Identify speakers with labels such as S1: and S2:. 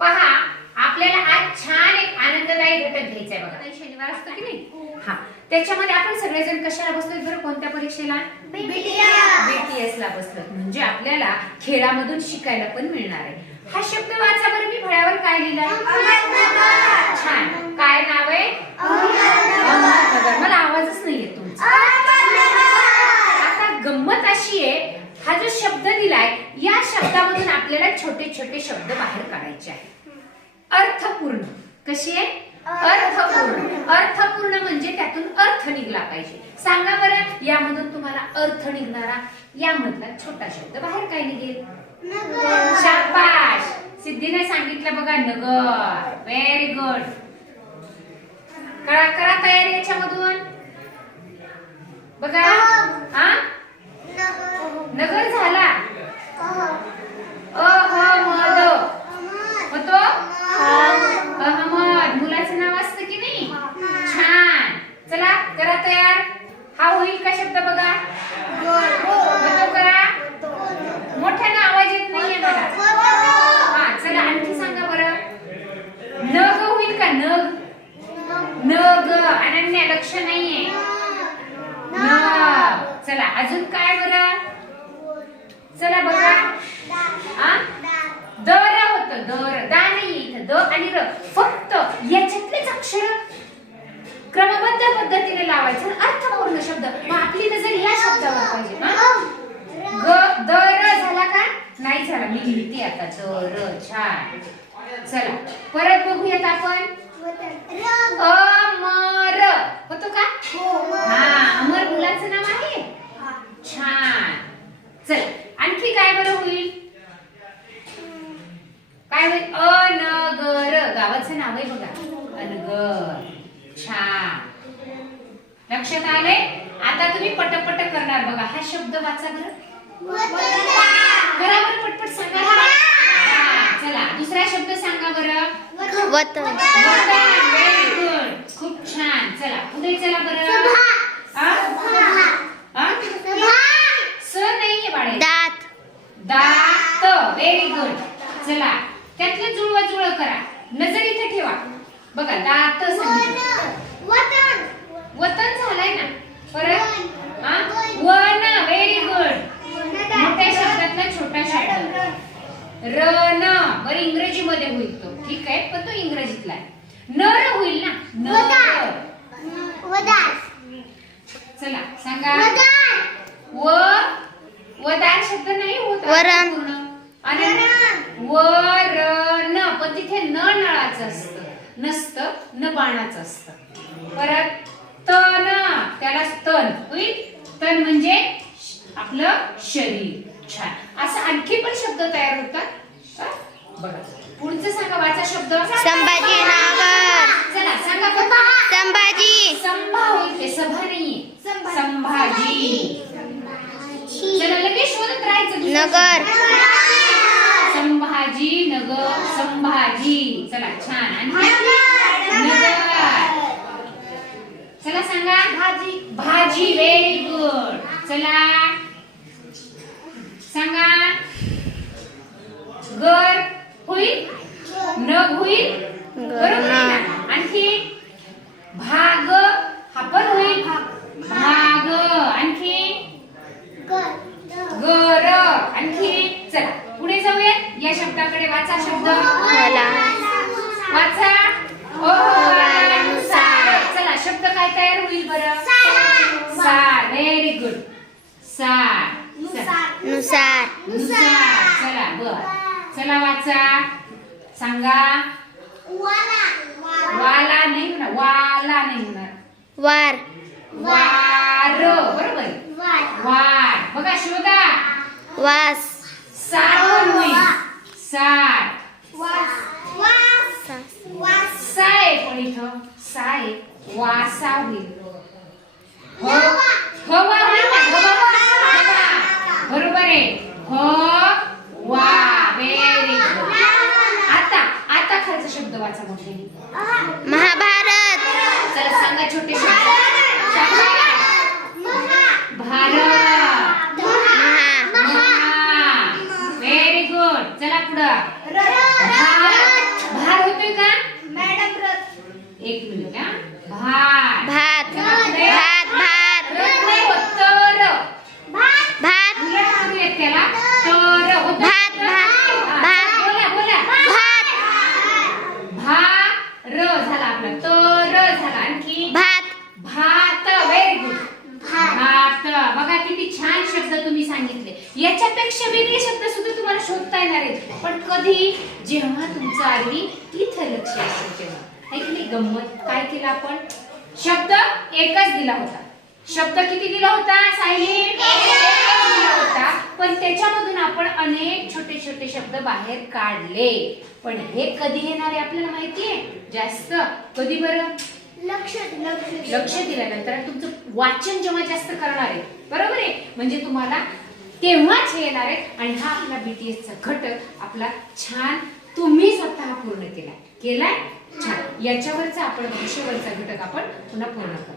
S1: पहा आपल्याला आज छान एक आनंददायी घटक घ्यायचा आहे बघा शनिवार असतो की नाही? हा. त्याच्यामध्ये आपण सगळेजण कशाला बसलोय बरं? कोणत्या परीक्षेला? बीटीएस ला बसलोय. म्हणजे आपल्याला खेळामधून शिकायला पण मिळणार आहे. हा शब्द वाचा बरं. मी फळ्यावर काय लिहिलंय? छान. काय नाव आहे? अहमदनगर मला आवाजच नाहीये तुमचा. आता गंमत अशी आहे हा जो शब्द दिलाय या शब्दामधून आपल्याला छोटे छोटे शब्द बाहेर काढायचे आहेत. अर्थपूर्ण. कशी आहे? अर्थपूर्ण. अर्थपूर्ण म्हणजे त्यातून अर्थ निघला पाहिजे. सांगा बरं यामधून तुम्हाला अर्थ निघणारा यामधला छोटा शब्द बाहेर काय निघेल? शाबाश सिद्धीने सांगितलं बघा नगर. व्हेरी गुड करा करा तयारी याच्यामधून. बघा. हा? नगर झाला. अहमद होतो अहमद. मुलाचं नाव असतं की नाही? छान. चला करा तयार. हा होईल का शब्द बघा? होतो करा. मोठ्यानं आवाज येत नाहीये बघा. हा चला आणखी सांगा बरं. नग होईल का नग नग अनन्या लक्ष नाहीये. चला अजून काय बरं? चला बघा. आ? दर होत. दर दा नाहीये इथं. द आणि र. फक्त याच्यातलेच अक्षर क्रमबद्ध पद्धतीने लावायचं. अर्थपूर्ण शब्द. मग आपली नजर या शब्दावर पाहिजे. हा? ग दर झाला का? नाही झाला. मी लिहिते आता. दर छान. चला. परत बघूयात आपण. अमर होतो का? हा अमर मुलाचं नाव आहे छान चल आणखी काय बरं होईल काय होईल अनगर गावाचं नाव आहे बघा अनगर छान लक्षात आले आता तुम्ही पटपट करणार बघा. हा शब्द वाचा बरं. करा बरं पटपट सांगा. हा, चला. दुसरा शब्द सांगा बरं.
S2: वतन.
S1: व्हेरी गुड खूप छान. चला. पुढे चला बरं? स नाहीये बाळे.
S2: दात.
S1: दात. व्हेरी गुड चला. त्यातलं जुळवा जुळ करा. नजर इथे ठेवा. बघा दात सांगितलं. वतन झालाय ना. परत हा? वन व्हेरी गुड मोठ्या शब्दातला छोटा शब्द. रन. बरं इंग्रजी मध्ये होईल तो. ठीक आहे पण तो इंग्रजीतला आहे. नर होईल ना? नर. चला सांगा. व वदार शब्द नाही होत.
S2: वरण.
S1: आणि वरण. पण तिथे न नळाचं असतं. नसतं न बाणाचं असतं. परत? तन त्याला तन होईल तन म्हणजे आपलं शरीर. छान. असं आणखी पण शब्द तयार होतात? बघा. पुढचं सांगा वाचा शब्द.
S2: संभाजीनगर
S1: चला सांगा
S2: संभाजी.
S1: संभा होईल ते सभा नाहीये. संभाजी. चला लगेच शोधत राहायचं
S2: नगर.
S1: संभाजी नगर. संभाजी. चला छान. आणखी? नगर. चला सांगा. भाजी. भाजी व्हेरी गुड चला. सांगा. घर होईल? नग होईल? बरोबर? आणखी? भाग हा पण होईल भाग आणखी गर आणखी चला पुढे जाऊयात या शब्दाकडे वाचा शब्द
S2: मला
S1: वाचा ओलानुसार चला शब्द काय तयार होईल बरं सार व्हेरी गुड चला.
S2: नुसार
S1: नुसार चला बर चला वाचा सांगा वाला नाही होणार वाला नाही होणार
S2: वार
S1: वार बरोबर. वार बघा शोधा
S2: वास
S1: सार पण होईल सार साय पण इथं साय वासा होईल हो वा व्हेरी गुड आता आता खालचा शब्द वाचा मोठे.
S2: महाभारत.
S1: चला सांगा छोटे शब्द. व्हेरी गुड चला पुढं. का? एक मिनिट भात.
S2: भात
S1: याच्यापेक्षा वेगळे शब्द सुद्धा तुम्हाला शोधता येणार आहेत. पण कधी जेव्हा तुमचं अगदी इथं लक्ष असेल तेव्हा. नाही? गंमत. काय केलं आपण? शब्द एकच दिला होता. शब्द किती दिला होता सायली एकच दिला होता. पण त्याच्यामधून आपण अनेक छोटे छोटे शब्द बाहेर काढले. पण हे कधी येणार आहे आपल्याला माहितीये? जास्त. कधी बरं?
S3: लक्ष लक्ष
S1: दिल्यानंतर तुमचं वाचन जेव्हा जास्त करणार आहे. बरोबर आहे? म्हणजे तुम्हाला तेव्हाच हे येणार आहे. आणि हा आपला बीटीएसचा घटक आपला छान तुम्ही स्वतः पूर्ण केलाय. केलाय? छान. याच्यावरचा आपण भविष्यवरचा घटक आपण पुन्हा पूर्ण करतो